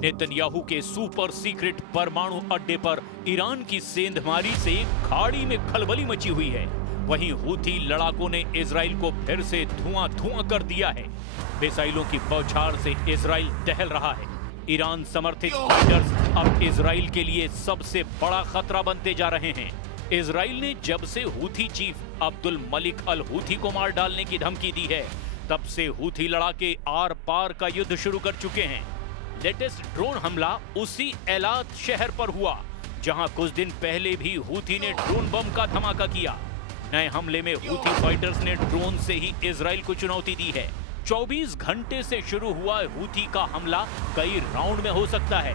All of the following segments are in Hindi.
नेतन्याहू के सुपर सीक्रेट परमाणु अड्डे पर ईरान की सेंधमारी से खाड़ी में खलबली मची हुई है। वहीं हूथी लड़ाकों ने इजराइल को फिर से धुआं कर दिया है। मिसाइलों की बौछार से इजराइल दहल रहा है। ईरान समर्थित फाइटर्स अब इजराइल के लिए सबसे बड़ा खतरा बनते जा रहे हैं। इजराइल ने जब से हूथी चीफ अब्दुल मलिक अल हूथी को मार डालने की धमकी दी है, तब से हूथी लड़ाके आर पार का युद्ध शुरू कर चुके हैं। लेटेस्ट ड्रोन हमला उसी एलात शहर पर हुआ, जहां कुछ दिन पहले भी हूथी ने ड्रोन बम का धमाका किया। नए हमले में हूथी फाइटर्स ने ड्रोन से ही इजराइल को चुनौती दी है। 24 घंटे से शुरू हुआ हूथी का हमला कई राउंड में हो सकता है।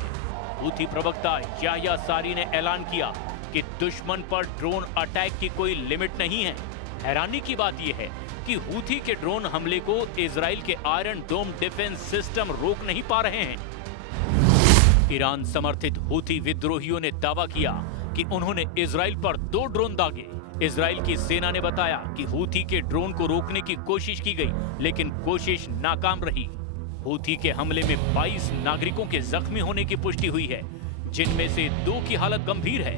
हूथी प्रवक्ता याह्या सारी ने ऐलान किया कि दुश्मन पर ड्रोन अटैक की कोई लिमिट नहीं है। हैरानी की बात यह है कि हूथी के ड्रोन हमले को इजराइल के आयरन डोम डिफेंस सिस्टम रोक नहीं पा रहे हैं। ईरान समर्थित हूथी विद्रोहियों ने दावा किया कि उन्होंने इजराइल पर 2 ड्रोन दागे। इजराइल की सेना ने बताया कि हूथी के ड्रोन को रोकने की कोशिश की गई, लेकिन कोशिश नाकाम रही। हूथी के हमले में 22 नागरिकों के जख्मी होने की पुष्टि हुई है, जिनमें से 2 की हालत गंभीर है।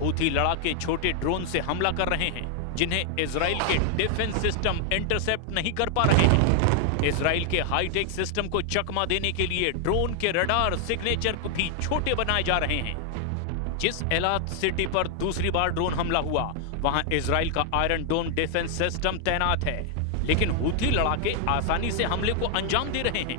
हूथी लड़ाके छोटे ड्रोन से हमला कर रहे हैं, जिन्हें इजराइल के डिफेंस सिस्टम इंटरसेप्ट नहीं कर पा रहे हैं। इजराइल के हाईटेक सिस्टम को चकमा देने के लिए ड्रोन के रडार सिग्नेचर को भी छोटे बनाए जा रहे हैं। जिस एलात सिटी पर दूसरी बार ड्रोन हमला हुआ, वहां इजराइल का आयरन डोम डिफेंस सिस्टम तैनात है, लेकिन हूथी लड़ाके आसानी से हमले को अंजाम दे रहे हैं।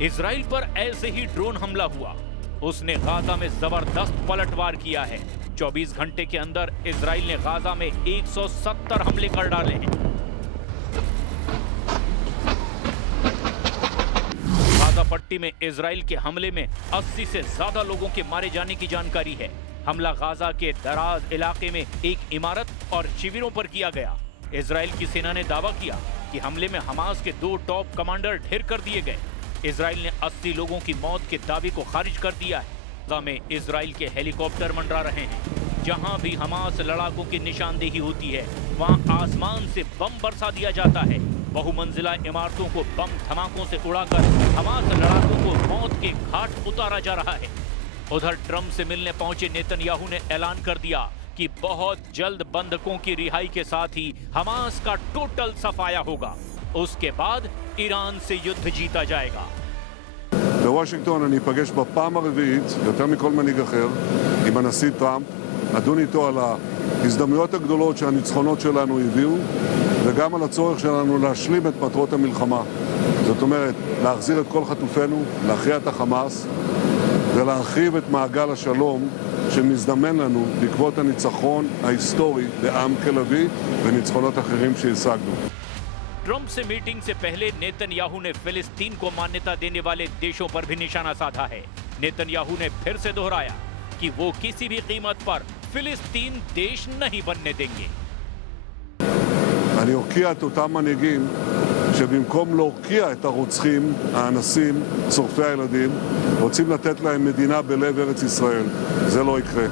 इजराइल पर ऐसे ही ड्रोन हमला हुआ। उसने गाजा में जबरदस्त पलटवार किया है। 24 घंटे के अंदर इजराइल ने गाजा में 170 हमले कर डाले हैं। गाजा पट्टी में इजराइल के हमले में 80 से ज्यादा लोगों के मारे जाने की जानकारी है। हमला गाजा के दराज इलाके में एक इमारत और शिविरों पर किया गया। इजराइल की सेना ने दावा किया कि हमले में हमास के 2 टॉप कमांडर ढेर कर दिए गए। इजराइल ने 80 लोगों की मौत के दावे को खारिज कर दिया है। गाजा में इजराइल के हेलीकॉप्टर मंडरा रहे हैं। जहां भी हमास लड़ाकों की निशानदेही होती है, वहां आसमान से बम बरसा दिया जाता है। बहुमंजिला इमारतों को बम धमाकों से उड़ाकर हमास लड़ाकों को मौत के घाट उतारा जा रहा है। उधर ट्रंप से मिलने पहुंचे नेतन्याहू ने ऐलान कर दिया कि बहुत जल्द बंधकों की रिहाई के साथ ही हमास का टोटल सफाया होगा। उसके बाद ईरान से युद्ध जीता जाएगा। בוושינגטון אני אפגש בפעם הרביעית, יותר מכל מנהיג אחר, עם הנשיא טראמפ, נדון איתו על ההזדמנויות הגדולות שהניצחונות שלנו הביאו, וגם על הצורך שלנו להשלים את מטרות המלחמה. זאת אומרת, להחזיר את כל חטופינו, להכריע את החמאס, ולהרחיב את מעגל השלום שמזדמן לנו בעקבות הניצחון ההיסטורי בעם כלבי וניצחונות אחרים שהשגנו. ट्रंप से मीटिंग से पहले नेतन्याहू ने फिलिस्तीन को मान्यता देने वाले देशों पर भी निशाना साधा है। नेतन्याहू ने फिर से दोहराया कि वो किसी भी कीमत पर फिलिस्तीन देश नहीं बनने देंगे। אני אוקיע את אותם מנהיגים שבמקום להוקיע את הרוצחים, האנסים, שורפי הילדים, רוצים לתת להם מדינה בלב ארץ ישראל. זה לא יקרה.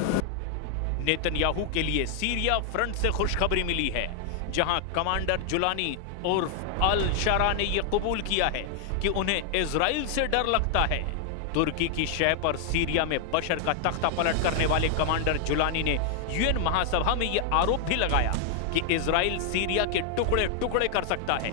नेतन्याहू के लिए सीरिया फ्रंट से खुशखबरी मिली है, जहां कमांडर जुलानी उर्फ अल शरा ने यह कबूल किया है कि उन्हें इजराइल से डर लगता है। तुर्की की शह पर सीरिया में बशर का तख्ता पलट करने वाले कमांडर जुलानी ने यूएन महासभा में यह आरोप भी लगाया कि इजराइल सीरिया के टुकड़े टुकड़े कर सकता है।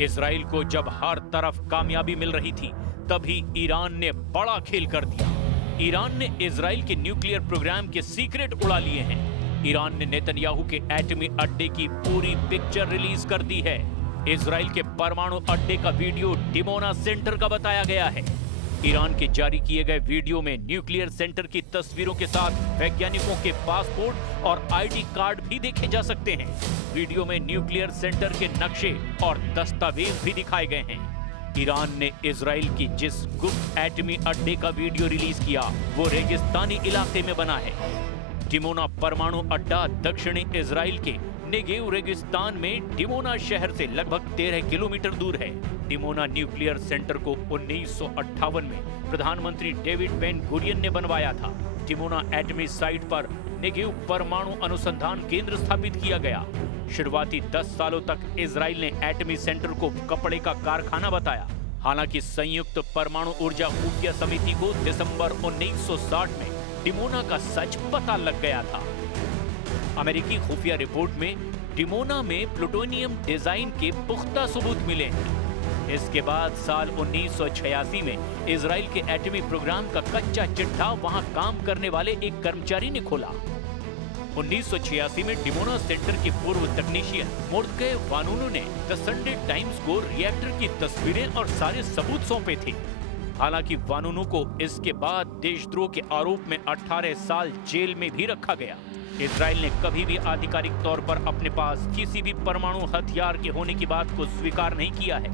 इजराइल को जब हर तरफ कामयाबी मिल रही थी, तभी ईरान ने बड़ा खेल कर दिया। ईरान ने इजराइल के न्यूक्लियर प्रोग्राम के सीक्रेट उड़ा लिए हैं। ईरान ने नेतन्याहू के एटमी अड्डे की पूरी पिक्चर रिलीज कर दी है। इजराइल के परमाणु अड्डे का वीडियो डिमोना सेंटर का बताया गया है। ईरान के जारी किए गए वीडियो में न्यूक्लियर सेंटर की तस्वीरों के साथ वैज्ञानिकों के पासपोर्ट और आईडी कार्ड भी देखे जा सकते हैं। वीडियो में न्यूक्लियर सेंटर के नक्शे और दस्तावेज भी दिखाए गए हैं। ईरान ने इजराइल की जिस गुप्त एटमी अड्डे का वीडियो रिलीज किया, वो रेगिस्तानी इलाके में बना है। डिमोना परमाणु अड्डा दक्षिणी इजराइल के नेगेव रेगिस्तान में डिमोना शहर से लगभग 13 किलोमीटर दूर है। डिमोना न्यूक्लियर सेंटर को 1958 में प्रधानमंत्री डेविड बेन गुरियन ने बनवाया था। डिमोना एटमी साइट पर नेगेव परमाणु अनुसंधान केंद्र स्थापित किया गया। शुरुआती 10 सालों तक इजराइल ने एटमी सेंटर को कपड़े का कारखाना बताया। हालांकि संयुक्त परमाणु ऊर्जा खुफिया समिति को दिसंबर 1960 में डिमोना का सच पता लग गया था। अमेरिकी खुफिया रिपोर्ट में डिमोना में प्लूटोनियम डिजाइन के पुख्ता सबूत मिले हैं। इसके बाद साल 1986 में इजराइल के एटमी प्रोग्राम का कच्चा चिट्ठा वहां काम करने वाले एक कर्मचारी ने खोला। 1986 में डिमोना सेंटर के पूर्व तकनीशियन मोर्दके वानुनु ने द संडे टाइम्स को रिएक्टर की तस्वीरें और सारे सबूत सौंपे थे। हालांकि वानुनु को इसके बाद देशद्रोह के आरोप में 18 साल जेल में भी रखा गया। इजराइल ने कभी भी आधिकारिक तौर पर अपने पास किसी भी परमाणु हथियार के होने की बात को स्वीकार नहीं किया है।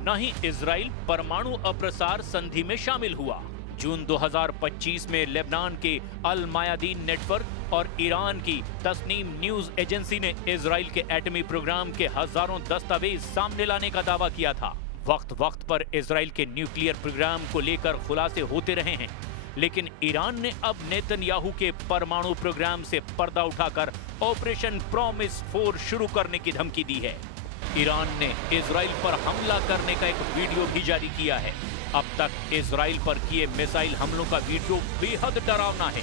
न ही इजराइल परमाणु अप्रसार संधि में शामिल हुआ। जून 2025 में लेबनान के अल मायादीन नेटवर्क और ईरान की तस्नीम न्यूज एजेंसी ने इजराइल के एटमी प्रोग्राम के हजारों दस्तावेज सामने लाने का दावा किया था। वक्त वक्त पर इजराइल के न्यूक्लियर प्रोग्राम को लेकर खुलासे होते रहे हैं, लेकिन ईरान ने अब नेतन्याहू के परमाणु प्रोग्राम से पर्दा उठाकर ऑपरेशन प्रॉमिस 4 शुरू करने की धमकी दी है। ईरान ने इजराइल पर हमला करने का एक वीडियो भी जारी किया है। अब तक इजराइल पर किए मिसाइल हमलों का वीडियो बेहद डरावना है।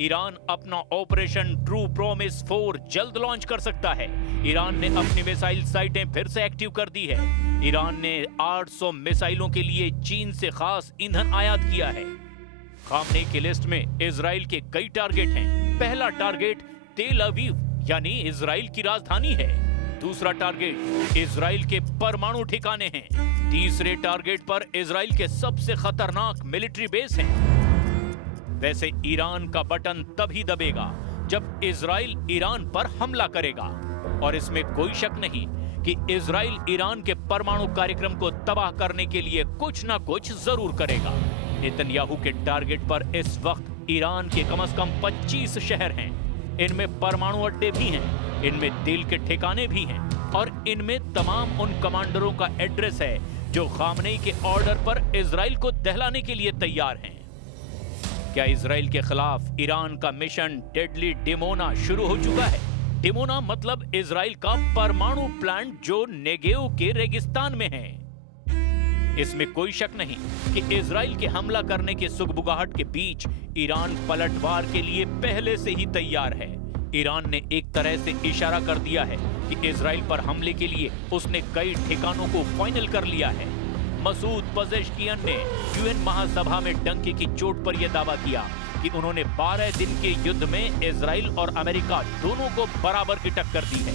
ईरान अपना ऑपरेशन ट्रू प्रॉमिस 4 जल्द लॉन्च कर सकता है। ईरान ने अपनी मिसाइल साइटें फिर से एक्टिव कर दी है। ईरान ने 800 मिसाइलों के लिए चीन से खास ईंधन आयात किया है। खामनेई की लिस्ट में इजराइल के कई टारगेट हैं। पहला टारगेट तेल अवीव यानी इजराइल की राजधानी है। दूसरा टारगेट इजराइल के परमाणु ठिकाने हैं। तीसरे टारगेट पर इजराइल के सबसे खतरनाक मिलिट्री बेस हैं। वैसे ईरान का बटन तभी दबेगा जब इजराइल ईरान पर हमला करेगा, और इसमें कोई शक नहीं कि इजराइल ईरान के परमाणु कार्यक्रम को तबाह करने के लिए कुछ ना कुछ जरूर करेगा। नेतन्याहू के टारगेट पर इस वक्त ईरान के कम से कम 25 शहर हैं। इनमें परमाणु अड्डे भी हैं, इनमें तेल के ठिकाने भी हैं, और इनमें तमाम उन कमांडरों का एड्रेस है जो खामनेई के ऑर्डर पर इजराइल को दहलाने के लिए तैयार हैं। क्या इजराइल के खिलाफ ईरान का मिशन डेडली डिमोना शुरू हो चुका है? डिमोना मतलब इजराइल का परमाणु प्लांट जो नेगेव के रेगिस्तान में है। इसमें कोई शक नहीं कि इजराइल के हमला करने के सुगबुगाहट के बीच ईरान पलटवार के लिए पहले से ही तैयार है। ईरान ने एक तरह से इशारा कर दिया है कि इजराइल पर हमले के लिए उसने कई ठिकानों को फाइनल कर लिया है। मसूद पजेश्कियन ने यूएन महासभा में डंके की चोट पर यह दावा किया कि उन्होंने 12 दिन के युद्ध में इजराइल और अमेरिका दोनों को बराबर की टक्कर दी है।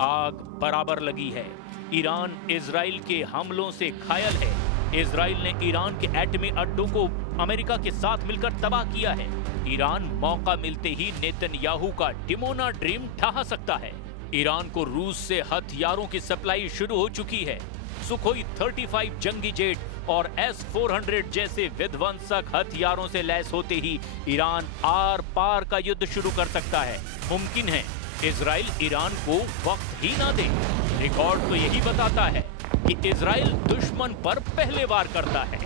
आग बराबर लगी है। ईरान इजराइल के हमलों से घायल है। इजराइल ने ईरान के एटमी अड्डों को अमेरिका के साथ मिलकर तबाह किया है। ईरान मौका मिलते ही नेतन्याहू का डिमोना ड्रीम ढहा सकता है। ईरान को रूस से हथियारों की सप्लाई शुरू हो चुकी है। सुखोई 35 जंगी जेट और S-400 जैसे विध्वंसक हथियारों से लैस होते ही ईरान आर पार का युद्ध शुरू कर सकता है। मुमकिन है इजराइल ईरान को वक्त ही ना दे। रिकॉर्ड तो यही बताता है कि इजराइल दुश्मन पर पहले वार करता है।